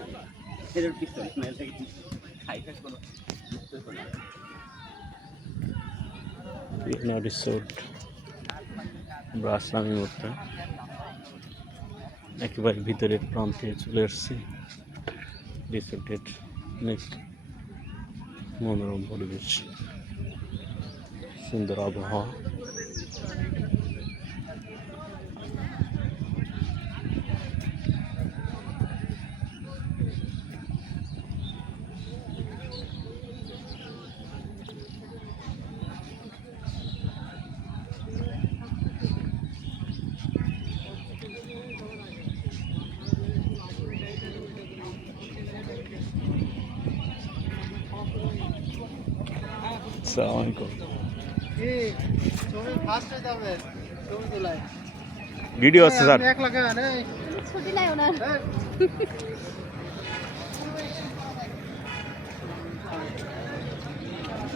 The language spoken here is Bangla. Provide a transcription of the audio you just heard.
লাগে এর পিছন স্মেল থেকে খাইতে কোনো বুঝতে না পিকনা রিসোর্ট আমরা আসলাম এই মুহূর্তে একেবারে ভিতরের প্রান্তে চলে এসেছি রিসোর্টের অনেক মনোরম পরিবেশ সুন্দর আবহাওয়া আসসালামু আলাইকুম তুমি ফার্স্টে যাবে তুমি তোলাই ভিডিও আছে স্যার এক লাগা না ছুটি নাই ওনার